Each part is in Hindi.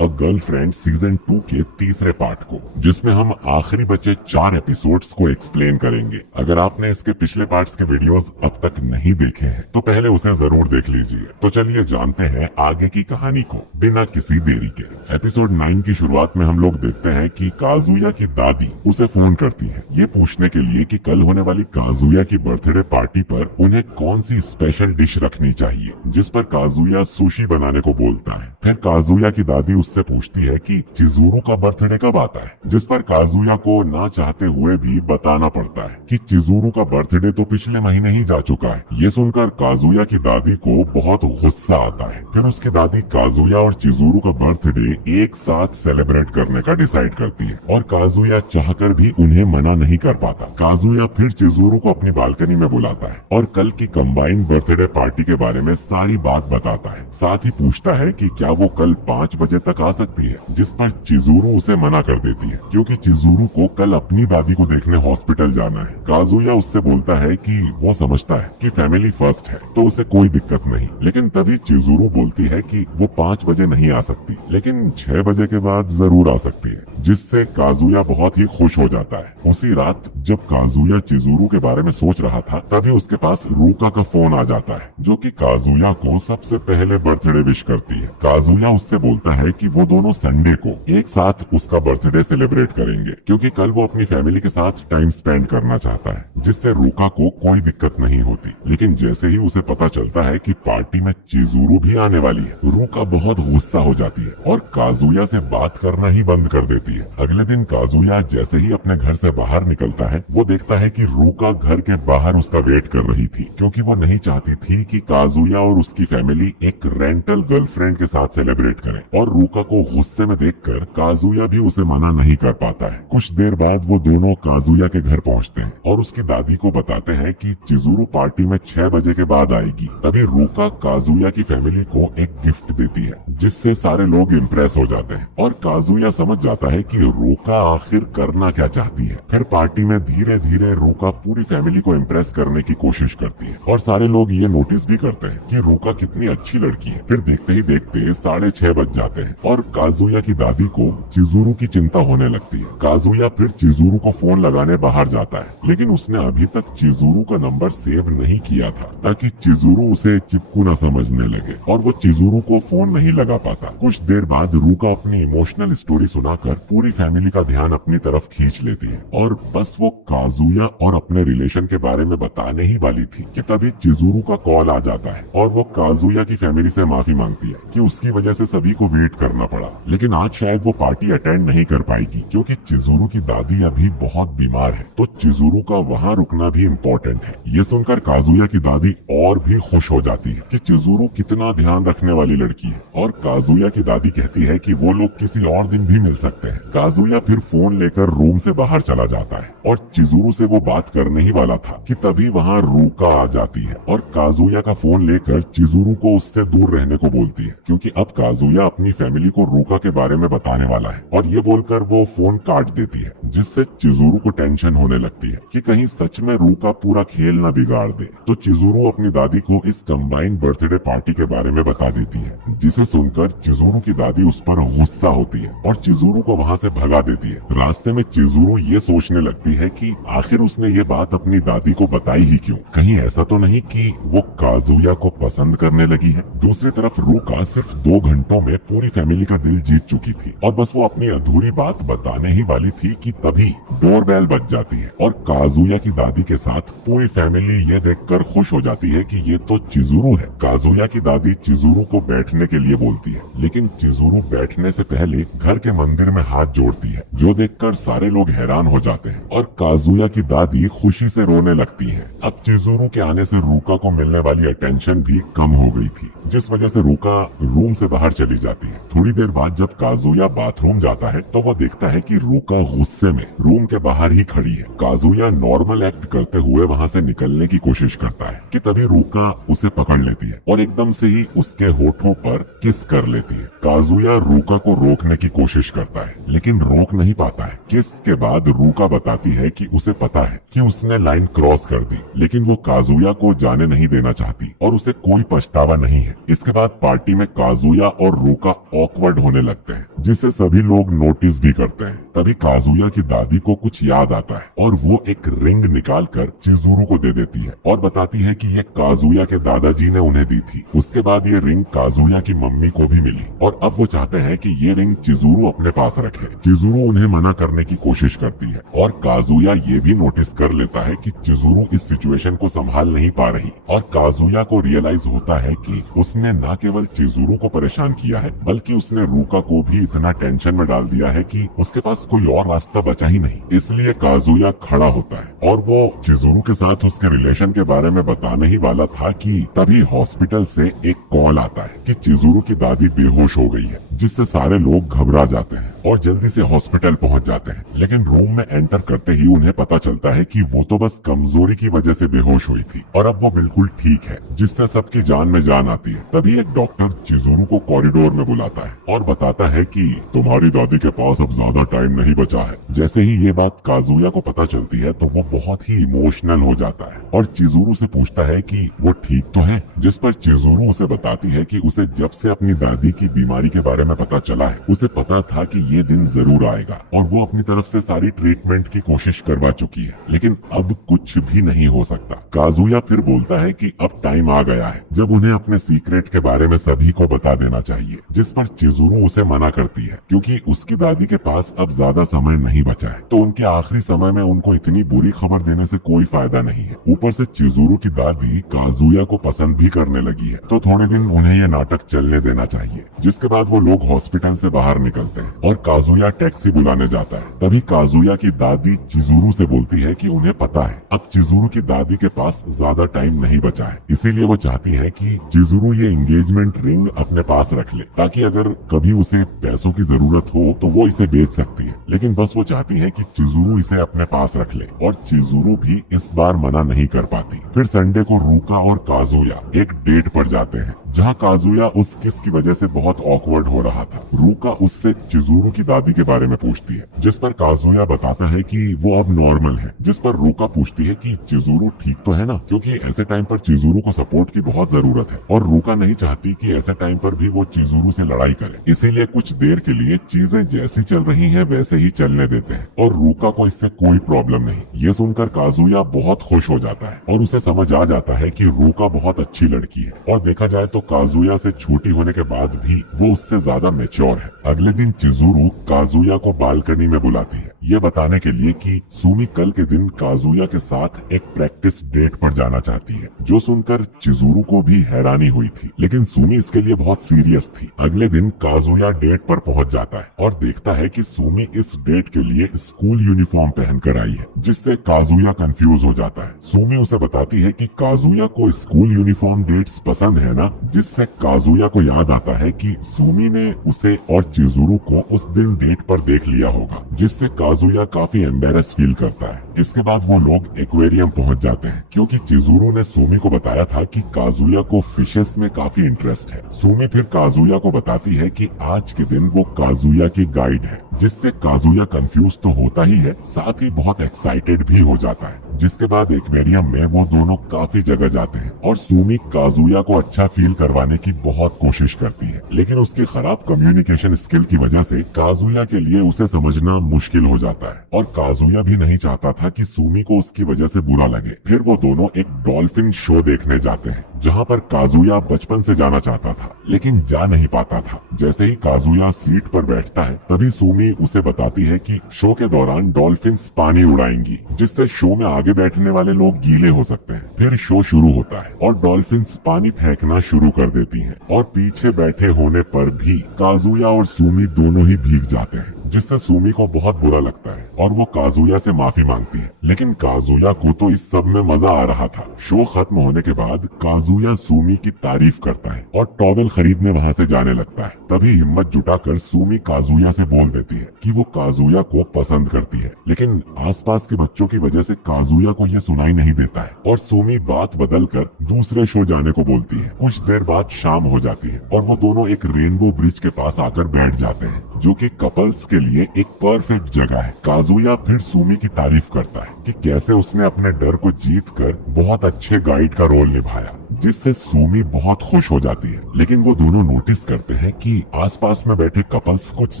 अ गर्लफ्रेंड सीजन 2 के तीसरे पार्ट को, जिसमें हम आखिरी बचे 4 एपिसोड्स को एक्सप्लेन करेंगे। अगर आपने इसके पिछले पार्ट्स के वीडियोस अब तक नहीं देखे हैं तो पहले उसे जरूर देख लीजिए। तो चलिए जानते हैं आगे की कहानी को बिना किसी देरी के। एपिसोड 9 की शुरुआत में हम लोग देखते हैं कि काजुया की दादी उसे फोन करती है, ये पूछने के लिए कि कल होने वाली काजुया की बर्थडे पार्टी पर उन्हें कौन सी स्पेशल डिश रखनी चाहिए, जिस पर काजुया सुशी बनाने को बोलता है। फिर काजुया की दादी उससे पूछती है कि चिजुरू का बर्थडे कब आता है, जिस पर काजुया को ना चाहते हुए भी बताना पड़ता है कि चिजुरू का बर्थडे तो पिछले महीने ही जा चुका है। ये सुनकर काजुया की दादी को बहुत गुस्सा आता है। फिर उसकी दादी काजुया और चिजुरू का बर्थडे एक साथ सेलिब्रेट करने का डिसाइड करती है और काजुया चाहकर भी उन्हें मना नहीं कर पाता। काजुया फिर चिजुरू को अपनी बालकनी में बुलाता है और कल की कंबाइंड बर्थडे पार्टी के बारे में सारी बात बताता है। साथ ही पूछता है कि क्या वो कल 5 बजे तक आ सकती है, जिस पर चिजुरू उसे मना कर देती है क्योंकि चिजुरू को कल अपनी दादी को देखने हॉस्पिटल जाना है। काजुया उससे बोलता है कि वो समझता है कि फैमिली फर्स्ट है तो उसे कोई दिक्कत नहीं, लेकिन तभी चिजुरू बोलती है कि वो 5 बजे नहीं आ सकती, लेकिन 6 बजे के बाद जरूर आ सकती है, जिससे काजुया बहुत ही खुश हो जाता है। उसी रात जब काजुया चिजुरू के बारे में सोच रहा था तभी उसके पास रूका का फोन आ जाता है, जो कि काजुया को सबसे पहले बर्थडे विश करती है। काजुया उससे बोलता है कि वो दोनों संडे को एक साथ उसका बर्थडे सेलिब्रेट करेंगे क्योंकि कल वो अपनी फैमिली के साथ टाइम स्पेंड करना चाहता है, जिससे रूका को कोई दिक्कत नहीं होती। लेकिन जैसे ही उसे पता चलता है कि पार्टी में चिजुरू भी आने वाली है, रूका बहुत गुस्सा हो जाती है और काजुया से बात करना ही बंद कर देती है। अगले दिन काजुया जैसे ही अपने घर से बाहर निकलता है, वो देखता है कि रूका घर के बाहर उसका वेट कर रही थी क्योंकि वो नहीं चाहती थी कि काजुया और उसकी फैमिली एक रेंटल गर्लफ्रेंड के साथ सेलिब्रेट करें। और रूका को गुस्से में देखकर काजुया भी उसे मना नहीं कर पाता है। कुछ देर बाद वो दोनों काजुया के घर पहुंचते हैं और उसकी दादी को बताते हैं कि चिजुरू पार्टी में 6 बजे के बाद आएगी। तभी रूका काजुया की फैमिली को एक गिफ्ट देती है, जिससे सारे लोग इम्प्रेस हो जाते हैं और काजुया समझ जाता है कि रूका आखिर करना क्या चाहती है। फिर पार्टी में धीरे धीरे रूका पूरी फैमिली को इम्प्रेस करने की कोशिश करती है और सारे लोग ये नोटिस भी करते हैं कि रूका कितनी अच्छी लड़की है। फिर देखते ही देखते 6:30 बज जाते हैं और काजुया की दादी को चिजुरू की चिंता होने लगती है। काजुया फिर चिजुरू को फोन लगाने बाहर जाता है, लेकिन उसने अभी तक चिजुरू का नंबर सेव नहीं किया था ताकि चिजुरू उसे चिपकू न समझने लगे और वो चिजुरू को फोन नहीं लगा पाता। कुछ देर बाद रूका अपनी इमोशनल स्टोरी सुनाकर पूरी फैमिली का ध्यान अपनी तरफ खींच लेती है और बस वो काजुया और अपने रिलेशन के बारे में बताने ही वाली थी कि तभी चिजुरू का कॉल आ जाता है और वो काजुया की फैमिली से माफी मांगती है कि उसकी वजह से सभी को वेट करना पड़ा, लेकिन आज शायद वो पार्टी अटेंड नहीं कर पाएगी क्योंकि चिजुरू की दादी अभी बहुत बीमार है, तो चिजुरू का वहाँ रुकना भी इम्पोर्टेंट है। ये सुनकर काजुया की दादी और भी खुश हो जाती है कि चिजुरू कितना ध्यान रखने वाली लड़की है और काजुया की दादी कहती है कि वो लोग किसी और दिन भी मिल सकते हैं। काजुया फिर फोन लेकर रूम से बाहर चला जाता है और चिजुरू से वो बात करने ही वाला था कि तभी वहाँ रूका आ जाती है और काजुया का फोन लेकर चिजुरू को उससे दूर रहने को बोलती है क्योंकि अब काजुया अपनी फैमिली को रूका के बारे में बताने वाला है और ये बोलकर वो फोन काट देती है, जिससे चिजुरू को टेंशन होने लगती है कि कहीं सच में रूका पूरा खेल न बिगाड़ दे। तो चिजुरू अपनी दादी को इस कंबाइंड बर्थडे पार्टी के बारे में बता देती है, जिसे सुनकर चिजुरू की दादी उस पर गुस्सा होती है और चिजुरू को वहाँ से भगा देती है। रास्ते में चिजुरू ये सोचने लगती है कि आखिर उसने ये बात अपनी दादी को बताई ही क्यों, कहीं ऐसा तो नहीं कि वो काजुया को पसंद करने लगी है। दूसरी तरफ रूका सिर्फ 2 घंटों में पूरी फैमिली का दिल जीत चुकी थी और बस वो अपनी अधूरी बात बताने ही वाली थी कि तभी डोरबेल बज जाती है और काजुया की दादी के साथ पूरी फैमिली ये देखकर खुश हो जाती है कि ये तो चिजुरू है। काजुया की दादी चिजुरू को बैठने के लिए बोलती है, लेकिन चिजुरू बैठने से पहले घर के मंदिर में हाथ जोड़ती है, जो देखकर सारे लोग हैरान हो जाते हैं और काजुया की दादी खुशी से रोने लगती है। अब चिजुरू के आने से रूका को मिलने वाली अटेंशन भी कम हो गई थी, जिस वजह से रूका रूम से बाहर चली जाती है। थोड़ी देर बाद जब काजुया बाथरूम जाता है तो वो देखता है कि रूका गुस्से में रूम के बाहर ही खड़ी है। काजुया नॉर्मल एक्ट करते हुए वहाँ से निकलने की कोशिश करता है कि तभी रूका उसे पकड़ लेती है और एकदम से ही उसके होठों पर किस कर लेती है। काजुया रूका को रोकने की कोशिश करता है लेकिन रोक नहीं पाता है। किस के बाद रूका बताती है कि उसे पता है कि उसने लाइन क्रॉस कर दी, लेकिन वो काजुया को जाने नहीं देना चाहती और उसे कोई पछतावा नहीं है। इसके बाद पार्टी में काजुया और रूका ऑकवर्ड होने लगते हैं, जिसे सभी लोग नोटिस भी करते हैं। तभी काजुया की दादी को कुछ याद आता है और वो एक रिंग निकालकर चिजुरू को दे देती है और बताती है कि ये काजुया के दादाजी ने उन्हें दी थी। उसके बाद ये रिंग काजुया की मम्मी को भी मिली और अब वो चाहते हैं कि ये रिंग चिजुरू अपने पास रखे। चिजुरू उन्हें मना करने की कोशिश करती है और काजुया ये भी नोटिस कर लेता है कि चिजुरू इस सिचुएशन को संभाल नहीं पा रही और काजुया को रियलाइज होता है कि उसने न केवल चिजुरू को परेशान किया है बल्कि उसने रूका को भी इतना टेंशन में डाल दिया है कि उसके पास कोई और रास्ता बचा ही नहीं। इसलिए काजुया खड़ा होता है और वो चिजुरू के साथ उसके रिलेशन के बारे में बताने ही वाला था कि तभी हॉस्पिटल से एक कॉल आता है कि चिजुरू की दादी बेहोश हो गई है, जिससे सारे लोग घबरा जाते हैं और जल्दी से हॉस्पिटल पहुंच जाते हैं। लेकिन रूम में एंटर करते ही उन्हें पता चलता है कि वो तो बस कमजोरी की वजह से बेहोश हुई थी और अब वो बिल्कुल ठीक है, जिससे सबकी जान में जान आती है। तभी एक डॉक्टर चिजुरू को कॉरिडोर में बुलाता है और बताता है कि तुम्हारी दादी के पास अब ज्यादा टाइम नहीं बचा है। जैसे ही ये बात काजुया को पता चलती है तो वो बहुत ही इमोशनल हो जाता है और चिजुरू से पूछता है कि वो ठीक तो है, जिस पर चिजुरू उसे बताती है कि उसे जब से अपनी दादी की बीमारी के बारे में पता चला है उसे पता था कि ये दिन जरूर आएगा और वो अपनी तरफ से सारी ट्रीटमेंट की कोशिश करवा चुकी है, लेकिन अब कुछ भी नहीं हो सकता। काजुया फिर बोलता है कि अब टाइम आ गया है जब उन्हें अपने सीक्रेट के बारे में सभी को बता देना चाहिए, जिस पर चिजुरू उसे मना करती है क्योंकि उसकी दादी के पास अब ज्यादा समय नहीं बचा है, तो उनके आखिरी समय में उनको इतनी बुरी खबर देने से कोई फायदा नहीं है। ऊपर से चिजुरू की दादी काजुया को पसंद भी करने लगी है, तो थोड़े दिन उन्हें ये नाटक चलने देना चाहिए। जिसके बाद वो लोग हॉस्पिटल से बाहर निकलते हैं और काजुया टैक्सी बुलाने जाता है। तभी काजुया की दादी चिजुरू से बोलती है कि उन्हें पता है अब चिजुरू की दादी के पास ज्यादा टाइम नहीं बचा है, इसीलिए वो चाहती है कि चिजुरू ये एंगेजमेंट रिंग अपने पास रख ले ताकि अगर कभी उसे पैसों की जरूरत हो तो वो इसे बेच सकती है। लेकिन बस वो चाहती है कि चिजुरू इसे अपने पास रख ले और चिजुरू भी इस बार मना नहीं कर पाती। फिर संडे को रूका और काजुया एक डेट पर जाते हैं जहाँ काजुया उस किस की वजह से बहुत ऑकवर्ड हो रहा था। रूका उससे चिजुरू की दादी के बारे में पूछती है, जिस पर काजुया बताता है कि वो अब नॉर्मल है, जिस पर रूका पूछती है कि चिजुरू ठीक तो है ना, क्योंकि ऐसे टाइम पर चिजुरू को सपोर्ट की बहुत जरूरत है और रूका नहीं चाहती कि ऐसे टाइम पर भी वो चिजुरू से लड़ाई करे, इसीलिए कुछ देर के लिए चीजें जैसी चल रही हैं वैसे ही चलने देते हैं और रूका को इससे कोई प्रॉब्लम नहीं। ये सुनकर काजुया बहुत खुश हो जाता है और उसे समझ आ जाता है कि रूका बहुत अच्छी लड़की है और देखा जाए तो काजुया से छोटी होने के बाद भी वो उससे ज्यादा मैच्योर है। अगले दिन चिजुरू काजुया को बालकनी में बुलाती है ये बताने के लिए कि सुमी कल के दिन काजुया के साथ एक प्रैक्टिस डेट पर जाना चाहती है, जो सुनकर चिजुरू को भी हैरानी हुई थी, लेकिन सुमी इसके लिए बहुत सीरियस थी। अगले दिन काजुया डेट पर पहुंच जाता है और देखता है कि सुमी इस डेट के लिए स्कूल यूनिफॉर्म पहनकर आई है, जिससे काजुया कंफ्यूज हो जाता है। सुमी उसे बताती है कि काजुया को स्कूल यूनिफॉर्म डेट्स पसंद है ना, जिससे काजुया को याद आता है कि सुमी ने उसे और चिजुरू को उस दिन डेट पर देख लिया होगा, जिससे काजुया काफी एम्बेरस फील करता है। इसके बाद वो लोग एक्वेरियम पहुंच जाते हैं क्योंकि चिजुरू ने सुमी को बताया था कि काजुया को फिशेस में काफी इंटरेस्ट है। सुमी फिर काजुया को बताती है कि आज के दिन वो काजुया की गाइड है, जिससे काजुया कंफ्यूज तो होता ही है, साथ ही बहुत एक्साइटेड भी हो जाता है। जिसके बाद एक्वेरियम में वो दोनों काफी जगह जाते हैं और सुमी काजुया को अच्छा फील करवाने की बहुत कोशिश करती है, लेकिन उसकी खराब कम्युनिकेशन स्किल की वजह से काजुया के लिए उसे समझना मुश्किल हो जाता है और काजुया भी नहीं चाहता था कि सुमी को उसकी वजह से बुरा लगे। फिर वो दोनों एक डॉल्फिन शो देखने जाते हैं जहाँ पर काजुया बचपन से जाना चाहता था लेकिन जा नहीं पाता था। जैसे ही काजुया सीट पर बैठता है तभी सुमी उसे बताती है कि शो के दौरान डॉल्फिन्स पानी उड़ाएंगी, जिससे शो में आगे बैठने वाले लोग गीले हो सकते हैं। फिर शो शुरू होता है और डॉल्फिन्स पानी फेंकना शुरू कर देती हैं और पीछे बैठे होने पर भी काजुया और सुमी दोनों ही भीग जाते हैं, जिससे सुमी को बहुत बुरा लगता है और वो काजुया से माफी मांगती है। लेकिन काजुया को तो इस सब में मजा आ रहा था। शो खत्म होने के बाद काजुया सुमी की तारीफ करता है और टॉवेल खरीदने वहाँ से जाने लगता है। तभी हिम्मत जुटाकर सुमी काजुया से बोल देती है कि वो काजुया को पसंद करती है, लेकिन आसपास के बच्चों की वजह से काजुया को ये सुनाई नहीं देता है और सुमी बात बदलकर दूसरे शो जाने को बोलती है। कुछ देर बाद शाम हो जाती है और वो दोनों एक रेनबो ब्रिज के पास आकर बैठ जाते हैं, जो कि कपल्स के लिए एक परफेक्ट जगह है। काजुया फिर सुमी की तारीफ करता है कि कैसे उसने अपने डर को जीतकर बहुत अच्छे गाइड का रोल निभाया, जिससे सुमी बहुत खुश हो जाती है। लेकिन वो दोनों नोटिस करते हैं कि आसपास में बैठे कपल्स कुछ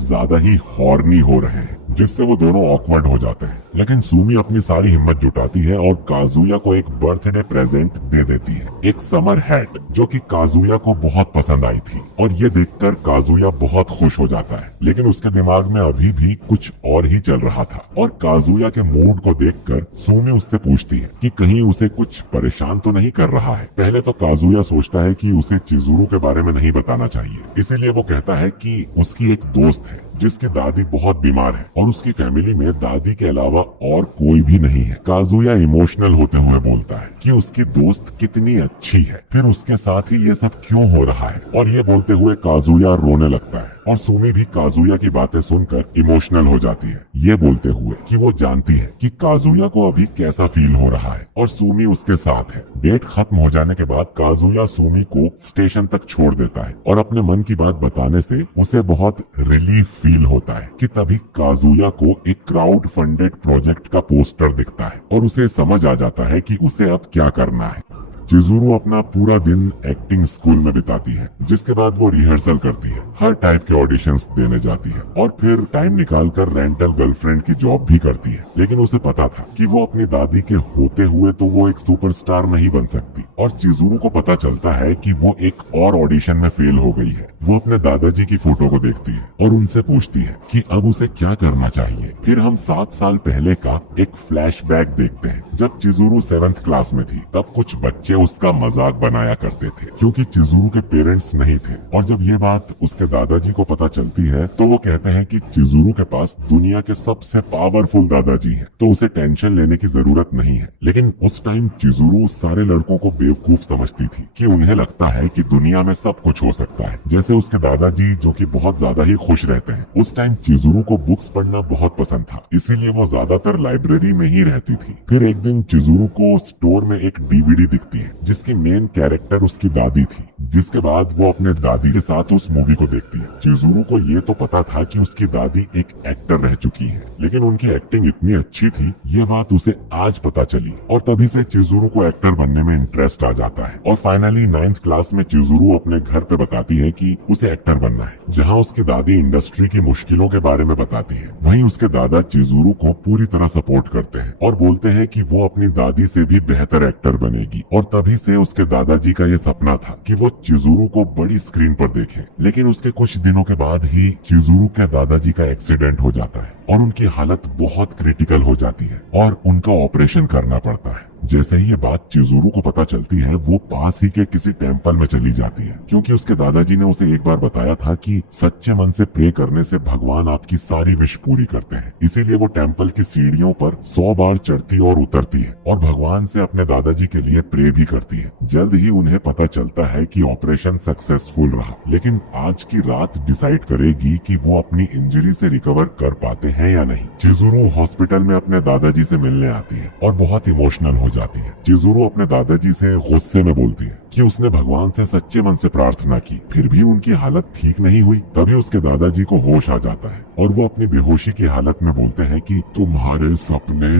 ज्यादा ही हॉर्नी हो रहे हैं, जिससे वो दोनों ऑकवर्ड हो जाते हैं। लेकिन सुमी अपनी सारी हिम्मत जुटाती है और काजुया को एक बर्थडे प्रेजेंट दे देती है, एक समर हैट, जो कि काजुया को बहुत पसंद आई थी। और ये देखकर काजुया बहुत खुश हो जाता है, लेकिन उसके दिमाग में अभी भी कुछ और ही चल रहा था। और काजुया के मूड को देखकर सुमी उससे पूछती है कि कहीं उसे कुछ परेशान तो नहीं कर रहा है। पहले तो काजुया सोचता है कि उसे चिजुरू के बारे में नहीं बताना चाहिए, इसीलिए वो कहता है कि उसकी एक दोस्त है जिसकी दादी बहुत बीमार है और उसकी फैमिली में दादी के अलावा और कोई भी नहीं है। काजुया इमोशनल होते हुए बोलता है कि उसकी दोस्त कितनी अच्छी है, फिर उसके साथ ही ये सब क्यों हो रहा है। और ये बोलते हुए काजुया रोने लगता है और सुमी भी काजुया की बातें सुनकर इमोशनल हो जाती है, ये बोलते हुए कि वो जानती है कि काजुया को अभी कैसा फील हो रहा है और सुमी उसके साथ है। डेट खत्म हो जाने के बाद काजुया सुमी को स्टेशन तक छोड़ देता है और अपने मन की बात बताने से उसे बहुत रिलीफ फील होता है कि तभी काजुया को एक क्राउड फंडेड प्रोजेक्ट का पोस्टर दिखता है और उसे समझ आ जाता है कि उसे अब क्या करना है। चिजुरू अपना पूरा दिन एक्टिंग स्कूल में बिताती है, जिसके बाद वो रिहर्सल करती है, हर टाइप के ऑडिशंस देने जाती है और फिर टाइम निकालकर रेंटल गर्लफ्रेंड की जॉब भी करती है। लेकिन उसे पता था कि वो अपनी दादी के होते हुए तो वो एक सुपरस्टार नहीं बन सकती। और चिजुरू को पता चलता है कि वो एक और ऑडिशन में फेल हो गई है। वो अपने दादाजी की फोटो को देखती है और उनसे पूछती है कि अब उसे क्या करना चाहिए। फिर हम 7 साल पहले का एक फ्लैशबैक देखते हैं, जब चिजुरू 7th क्लास में थी। तब कुछ बच्चे उसका मजाक बनाया करते थे क्योंकि चिजुरू के पेरेंट्स नहीं थे। और जब ये बात उसके दादाजी को पता चलती है तो वो कहते हैं कि चिजुरू के पास दुनिया के सबसे पावरफुल दादाजी हैं, तो उसे टेंशन लेने की जरूरत नहीं है। लेकिन उस टाइम चिजुरू सारे लड़कों को बेवकूफ समझती थी कि उन्हें लगता है कि दुनिया में सब कुछ हो सकता है, जैसे उसके दादाजी जो कि बहुत ज्यादा ही खुश रहते हैं। उस टाइम चिजुरू को बुक्स पढ़ना बहुत पसंद था, इसीलिए वो ज्यादातर लाइब्रेरी में ही रहती थी। फिर एक दिन चिजुरू को स्टोर में एक डीवीडी दिखती है जिसकी मेन कैरेक्टर उसकी दादी थी, जिसके बाद वो अपने दादी के साथ उस मूवी को देखती है। चिजुरू को ये तो पता था कि उसकी दादी एक एक्टर रह चुकी है, लेकिन उनकी एक्टिंग इतनी अच्छी थी ये बात उसे आज पता चली और तभी से चिजुरू को एक्टर बनने में इंटरेस्ट आ जाता है। और फाइनली 9th क्लास में चिजुरू अपने घर पे बताती है कि उसे एक्टर बनना है। जहाँ उसकी दादी इंडस्ट्री की मुश्किलों के बारे में बताती है, वहीं उसके दादा चिजुरू को पूरी तरह सपोर्ट करते हैं और बोलते हैं कि वो अपनी दादी से भी बेहतर एक्टर बनेगी। और तभी से उसके दादाजी का ये सपना था कि वो चिजुरू को बड़ी स्क्रीन पर देखे। लेकिन उसके कुछ दिनों के बाद ही चिजुरू के दादाजी का एक्सीडेंट हो जाता है और उनकी हालत बहुत क्रिटिकल हो जाती है और उनका ऑपरेशन करना पड़ता है। जैसे ही ये बात चिजुरू को पता चलती है वो पास ही के किसी टेम्पल में चली जाती है, क्योंकि उसके दादाजी ने उसे एक बार बताया था कि सच्चे मन से प्रे करने से भगवान आपकी सारी विश पूरी करते हैं। इसीलिए वो टेम्पल की सीढ़ियों पर 100 बार चढ़ती और उतरती है और भगवान से अपने दादाजी के लिए प्रे भी करती है। जल्द ही उन्हें पता चलता है कि ऑपरेशन सक्सेसफुल रहा, लेकिन आज की रात डिसाइड करेगी कि वो अपनी इंजरी से रिकवर कर पाते हैं या नहीं। चिजुरू हॉस्पिटल में अपने दादाजी से मिलने आती है और बहुत इमोशनल हो जाती है। चिजुरू अपने दादाजी से गुस्से में बोलती है कि उसने भगवान से सच्चे मन से प्रार्थना की, फिर भी उनकी हालत ठीक नहीं हुई। तभी उसके दादाजी को होश आ जाता है और वो अपनी बेहोशी की हालत में बोलते हैं कि तुम्हारे सपने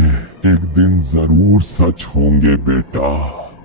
एक दिन जरूर सच होंगे बेटा।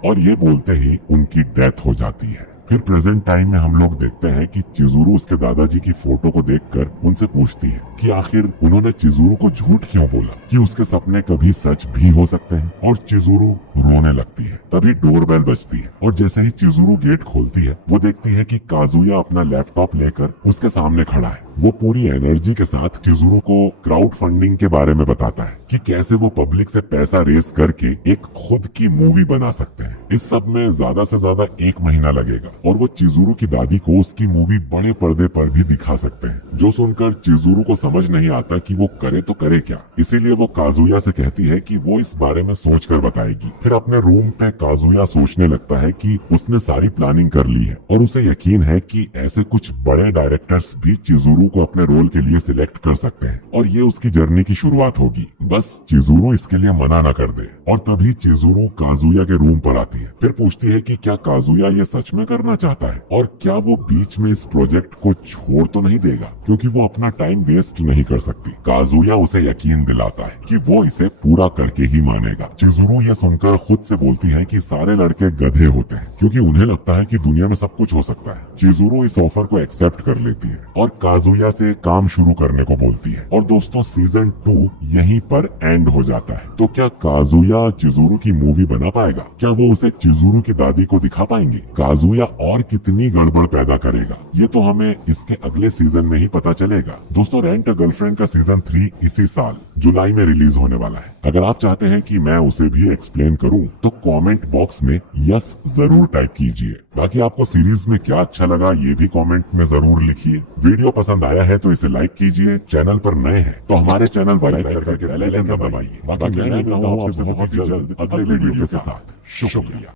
और ये बोलते ही उनकी डेथ हो जाती है। फिर प्रेजेंट टाइम में हम लोग देखते हैं कि चिजुरू उसके दादाजी की फोटो को देखकर उनसे पूछती है कि आखिर उन्होंने चिजुरू को झूठ क्यों बोला कि उसके सपने कभी सच भी हो सकते हैं। और चिजुरू रोने लगती है। तभी डोरबेल बजती है और जैसे ही चिजुरू गेट खोलती है वो देखती है कि काजुया अपना लैपटॉप लेकर उसके सामने खड़ा है। वो पूरी एनर्जी के साथ चिजुरू को क्राउड फंडिंग के बारे में बताता है कि कैसे वो पब्लिक से पैसा रेस करके एक खुद की मूवी बना सकते हैं। इस सब में ज्यादा से ज्यादा 1 महीना लगेगा और वो चिजुरू की दादी को उसकी मूवी बड़े पर्दे पर भी दिखा सकते हैं, जो सुनकर चिजुरू को समझ नहीं आता कि वो करे तो करे क्या। इसीलिए वो काजुया से कहती है कि वो इस बारे में सोचकर बताएगी। फिर अपने रूम पे काजुया सोचने लगता है कि उसने सारी प्लानिंग कर ली है और उसे यकीन है कि ऐसे कुछ बड़े डायरेक्टर्स भी चिजुरू को अपने रोल के लिए सिलेक्ट कर सकते हैं और ये उसकी जर्नी की शुरुआत होगी। बस बस चिजुरो इसके लिए मना न कर दे। और तभी चिजुरो काजुया के रूम पर आती है, फिर पूछती है कि क्या काजुया ये सच में करना चाहता है और क्या वो बीच में इस प्रोजेक्ट को छोड़ तो नहीं देगा, क्योंकि वो अपना टाइम वेस्ट नहीं कर सकती। काजुया उसे यकीन दिलाता है कि वो इसे पूरा करके ही मानेगा। चिजुरो ये सुनकर खुद से बोलती है कि सारे लड़के गधे होते हैं, क्योंकि उन्हें लगता है कि दुनिया में सब कुछ हो सकता है। चिजुरो इस ऑफर को एक्सेप्ट कर लेती है और काजुया से काम शुरू करने को बोलती है। और दोस्तों सीजन 2 यहीं पर एंड हो जाता है। तो क्या काजुया चिजुरो की मूवी बना पाएगा? क्या वो उसे चिजुरो की दादी को दिखा पाएंगे? काजुया और कितनी गड़बड़ पैदा करेगा, ये तो हमें इसके अगले सीजन में ही पता चलेगा। दोस्तों रेंट अ गर्लफ्रेंड का सीजन 3 इसी साल जुलाई में रिलीज होने वाला है। अगर आप चाहते हैं कि मैं उसे भी एक्सप्लेन करूं तो कमेंट बॉक्स में यस जरूर टाइप कीजिए। बाकी आपको सीरीज में क्या अच्छा लगा ये भी कमेंट में जरूर लिखिए। वीडियो पसंद आया है तो इसे लाइक कीजिए। चैनल पर नए हैं तो हमारे चैनल को लाइक करके बेल आइकन दबाइए। बाकी मैं मिलता हूं आपसे बहुत ही जल्द अगले वीडियो के साथ। शुक्रिया।